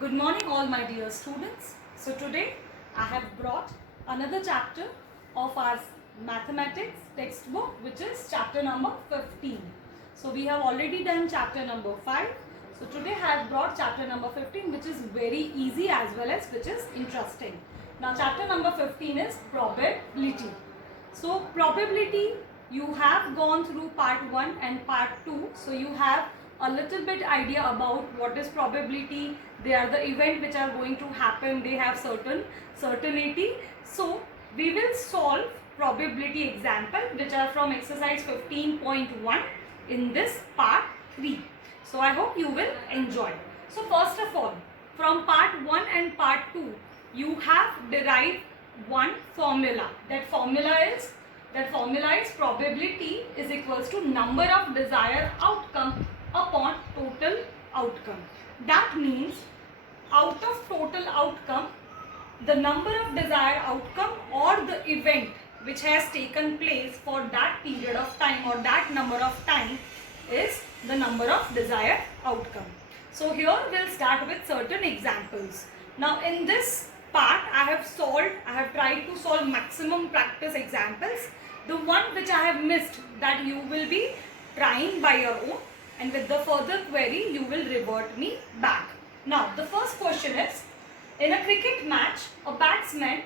Good morning all my dear students. So today I have brought another chapter of our mathematics textbook, which is chapter number 15. So we have already done chapter number 5. So today I have brought chapter number 15, which is very easy as well as which is interesting. Now chapter number 15 is probability. So probability, you have gone through part 1 and part 2. So you have a little bit idea about what is probability. They are the event which are going to happen. They have certain certainty. So we will solve probability example which are from exercise 15.1 in this part 3. So I hope you will enjoy. So first of all, from part 1 and part 2, you have derived one formula. That formula is probability is equals to number of desired outcome upon total outcome. That means out of total outcome, the number of desired outcome or the event which has taken place for that period of time or that number of time is the number of desired outcome. So here we'll start with certain examples. Now in this part I have tried to solve maximum practice examples. The one which I have missed, that you will be trying by your own, and with the further query you will revert me back. Now the first question is, in a cricket match a batsman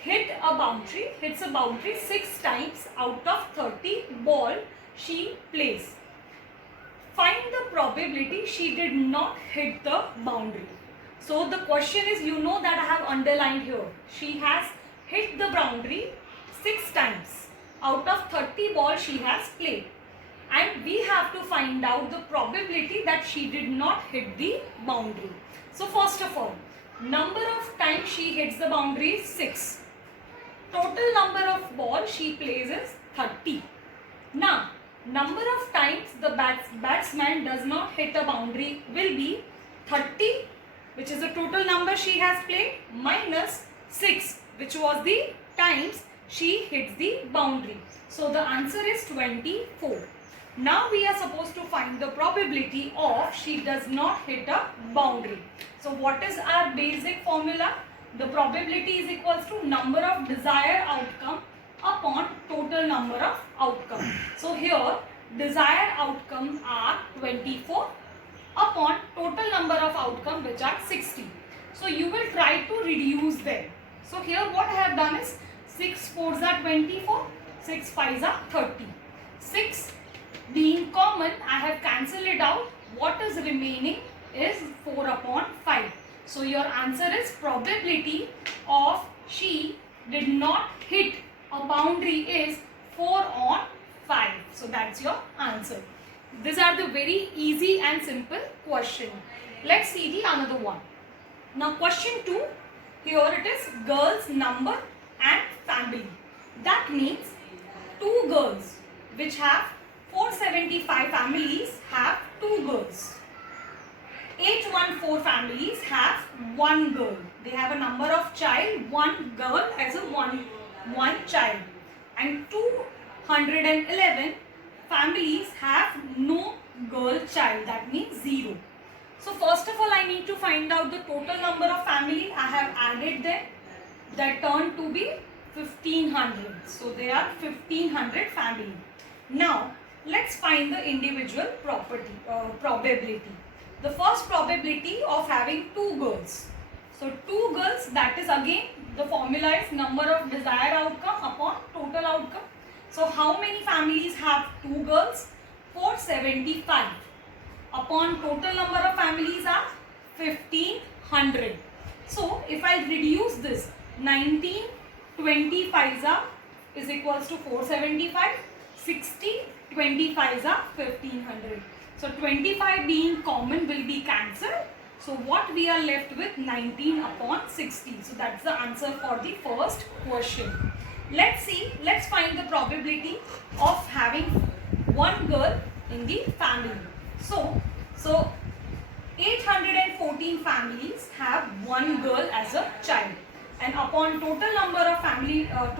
hits a boundary 6 times out of 30 ball she plays. Find the probability she did not hit the boundary. So the question is, you know that I have underlined here, she has hit the boundary 6 times out of 30 balls she has played, and we have to find out the probability that she did not hit the boundary. So first of all, number of times she hits the boundary is 6. Total number of balls she plays is 30. Now, number of times the batsman does not hit a boundary will be 30, which is the total number she has played, minus 6, which was the times she hits the boundary. So the answer is 24. Now we are supposed to find the probability of she does not hit a boundary. So what is our basic formula? The probability is equals to number of desired outcome upon total number of outcome. So here desired outcome are 24 upon total number of outcome which are 60. So you will try to reduce them. So here what I have done is 6 4s are 24, 6 5s are 30. 6 being common, I have cancelled it out. What is remaining is 4 upon 5. So your answer is probability of she did not hit a boundary is 4 on 5. So that's your answer. These are the very easy and simple question. Let's see the another one. Now question 2, here it is girls number and family. That means 2 girls which have 475 families have 2 girls. 814 families have 1 girl. They have a number of child, 1 girl as a one child. And 211 families have no girl child. That means 0. So first of all I need to find out the total number of family. I have added them. That turned to be 1500. So they are 1500 family. Now let's find the individual probability. The first probability of having 2 girls. So 2 girls, that is again the formula is number of desired outcome upon total outcome. So how many families have 2 girls? 475. Upon total number of families are 1500. So if I reduce this, 19 25s are is equals to 475. 60 25s are 1500. So 25 being common will be cancelled. So what we are left with, 19 upon 60. So that's the answer for the first question. Let's find the probability of having 1 girl in the family. So 814 families have 1 girl as a child, and upon total number of families are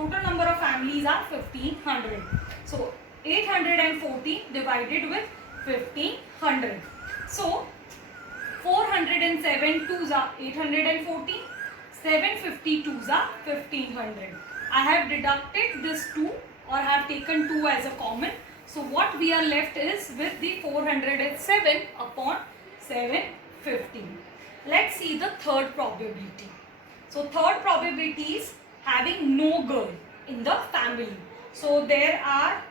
1500. So 814 divided with 1500. So 407 2s are 814. 750 2s are 1500. I have deducted this 2 or have taken 2 as a common. So what we are left is with the 407 upon 750. Let's see the third probability. So third probability is having no girl in the family. So there are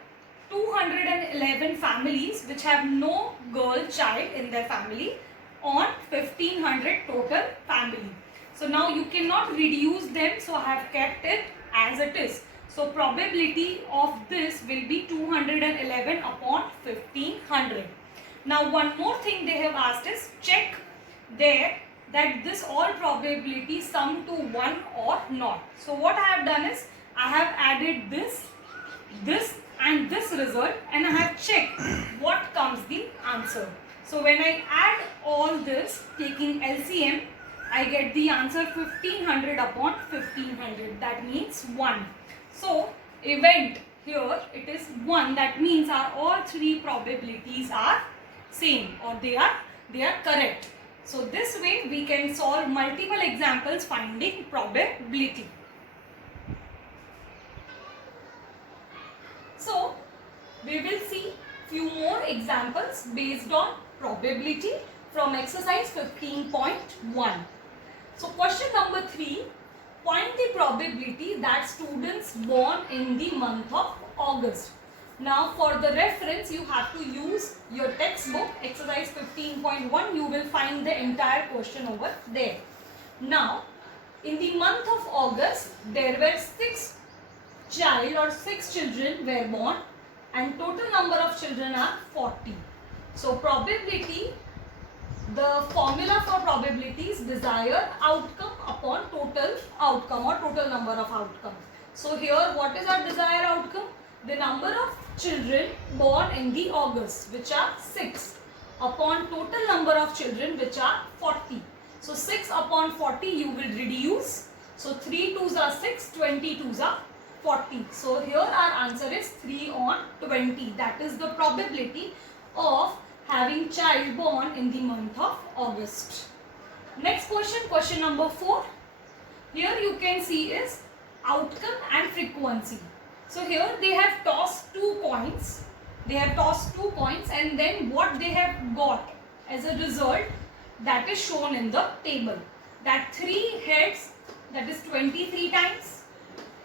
211 families which have no girl child in their family on 1500 total family. So now you cannot reduce them, so I have kept it as it is. So probability of this will be 211 upon 1500. Now one more thing they have asked is check there that this all probability sum to 1 or not. So what I have done is I have added this and this result and I have checked what comes the answer. So when I add all this taking LCM, I get the answer 1500 upon 1500. That means 1. So event here it is 1. That means our all three probabilities are same or they are correct. So this way we can solve multiple examples finding probability. So we will see few more examples based on probability from exercise 15.1. So question number 3, find the probability that students born in the month of August. Now for the reference you have to use your textbook exercise 15.1. You will find the entire question over there. Now in the month of August there were 6 children were born and total number of children are 40. So probability, the formula for probability is desired outcome upon total outcome or total number of outcomes. So here what is our desired outcome? The number of children born in the August, which are 6, upon total number of children, which are 40. So 6 upon 40 you will reduce. So 3 2s are 6, 20 2s are 40. So here our answer is 3 on 20. That is the probability of having child born in the month of August. Next question, question number 4. Here you can see is outcome and frequency. So here they have tossed 2 coins. They have tossed 2 coins and then what they have got as a result, that is shown in the table. That 3 heads, that is 23 times,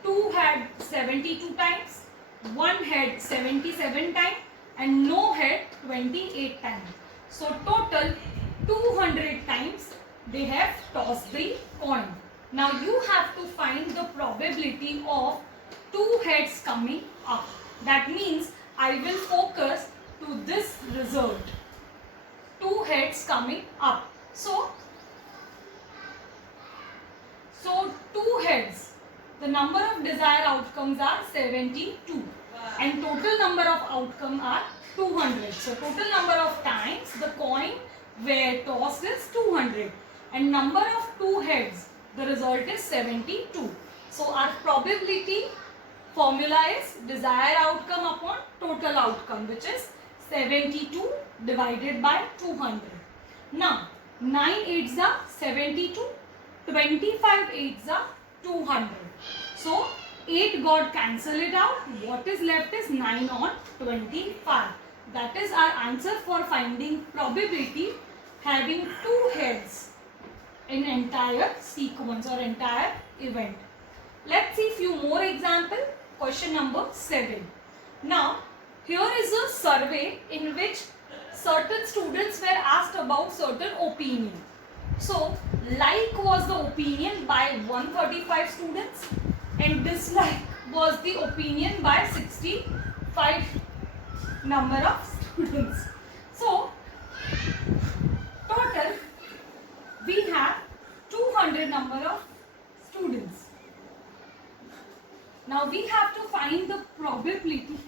2 head 72 times, 1 head 77 times and no head 28 times. So total 200 times they have tossed the coin. Now you have to find the probability of 2 heads coming up. That means I will focus to this result, 2 heads coming up. So 2 heads, the number of desired outcomes are 72 and total number of outcomes are 200. So total number of times the coin were tossed is 200 and number of 2 heads, the result is 72. So our probability formula is desired outcome upon total outcome, which is 72 divided by 200. Now 9 8s are 72, 25 8s are 200. So 8 got cancelled out. What is left is 9 on 25. That is our answer for finding probability having 2 heads in entire sequence or entire event. Let's see few more examples. Question number 7. Now here is a survey in which certain students were asked about certain opinion. So like was the opinion by 135 students and dislike was the opinion by 65 number of students. So total we have 200 number of students. Now we have to find the probability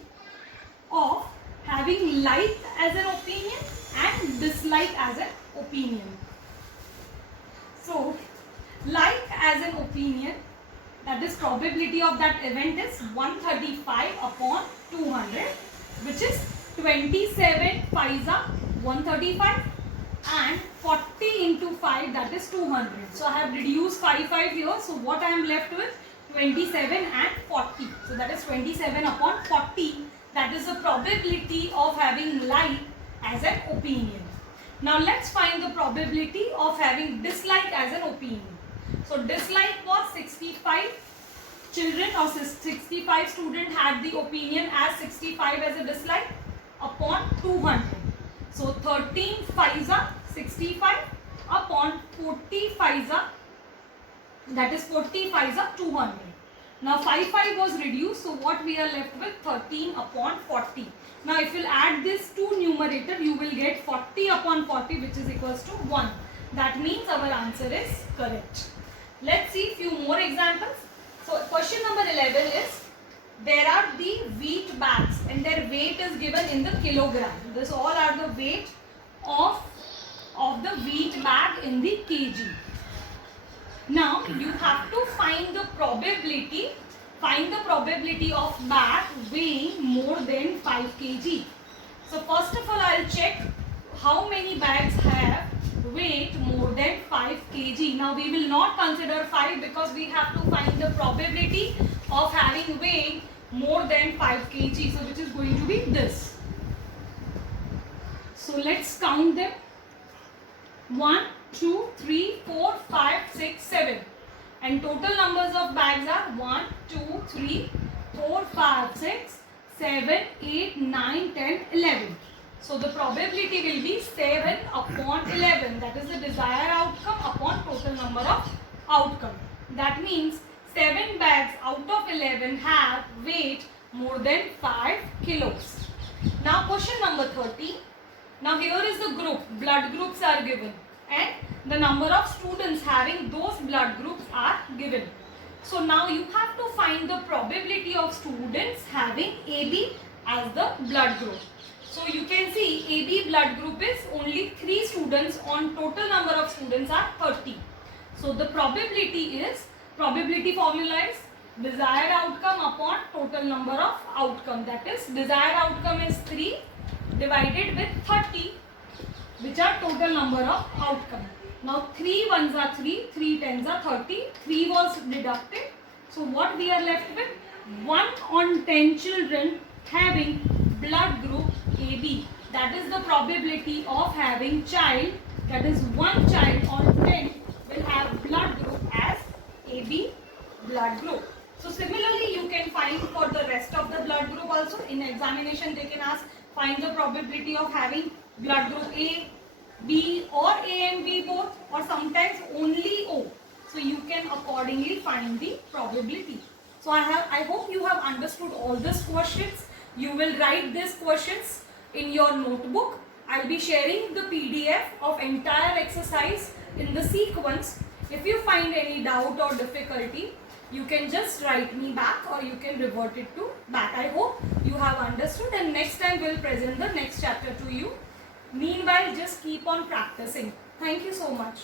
of having like as an opinion and dislike as an opinion. So like as an opinion, that is probability of that event is 135 upon 200, which is 27 5s are 135 and 40 into 5, that is 200. So I have reduced 5 here. So what I am left with? 27 and 40. So that is 27 upon 40. That is the probability of having like as an opinion. Now let's find the probability of having dislike as an opinion. So dislike was 65 children or 65 students had the opinion as 65 as a dislike upon 200. So 13 5s are 65 upon 40 5s are, that is 40 5s are 200. Now 5 was reduced, so what we are left with? 13 upon 40. Now if you add this to numerator, you will get 40 upon 40, which is equals to 1. That means our answer is correct. Let's see few more examples. So question number 11 is, there are the wheat bags and their weight is given in the kilogram. This all are the weight of the wheat bag in the kg. Now you have to find the probability of bag weighing more than 5 kg. So first of all, I'll check how many bags have weight more than 5 kg. Now we will not consider 5 because we have to find the probability of having weight more than 5 kg. So which is going to be this. So let's count them. 1, 2, 3, 4, 5, 6, 7. And total numbers of bags are 1, 2, 3, 4, 5, 6, 7, 8, 9, 10, 11. So the probability will be 7 upon 11. That is the desired outcome upon total number of outcome. That means 7 bags out of 11 have weight more than 5 kilos. Now question number 30. Now here is the group. Blood groups are given and the number of students having those blood groups are given. So now you have to find the probability of students having AB as the blood group. So you can see AB blood group is only 3 students on total number of students are 30. So the probability formula is desired outcome upon total number of outcome. That is desired outcome is 3 divided with 30, which are total number of outcome. Now 3 ones are 3, 3 tens are 30, 3 was deducted. So what we are left with? 1 on 10 children having blood group AB. That is the probability of having child, that is one child on 10 will have blood group as AB blood group. So similarly you can find for the rest of the blood group also. In examination they can ask, find the probability of having blood group A, B or A and B both, or sometimes only O. So you can accordingly find the probability. So I hope you have understood all these questions. You will write these questions in your notebook. I'll be sharing the PDF of entire exercise in the sequence. If you find any doubt or difficulty, you can just write me back or you can revert it to back. I hope you have understood, and next time we'll present the next chapter to you. Meanwhile, just keep on practicing. Thank you so much.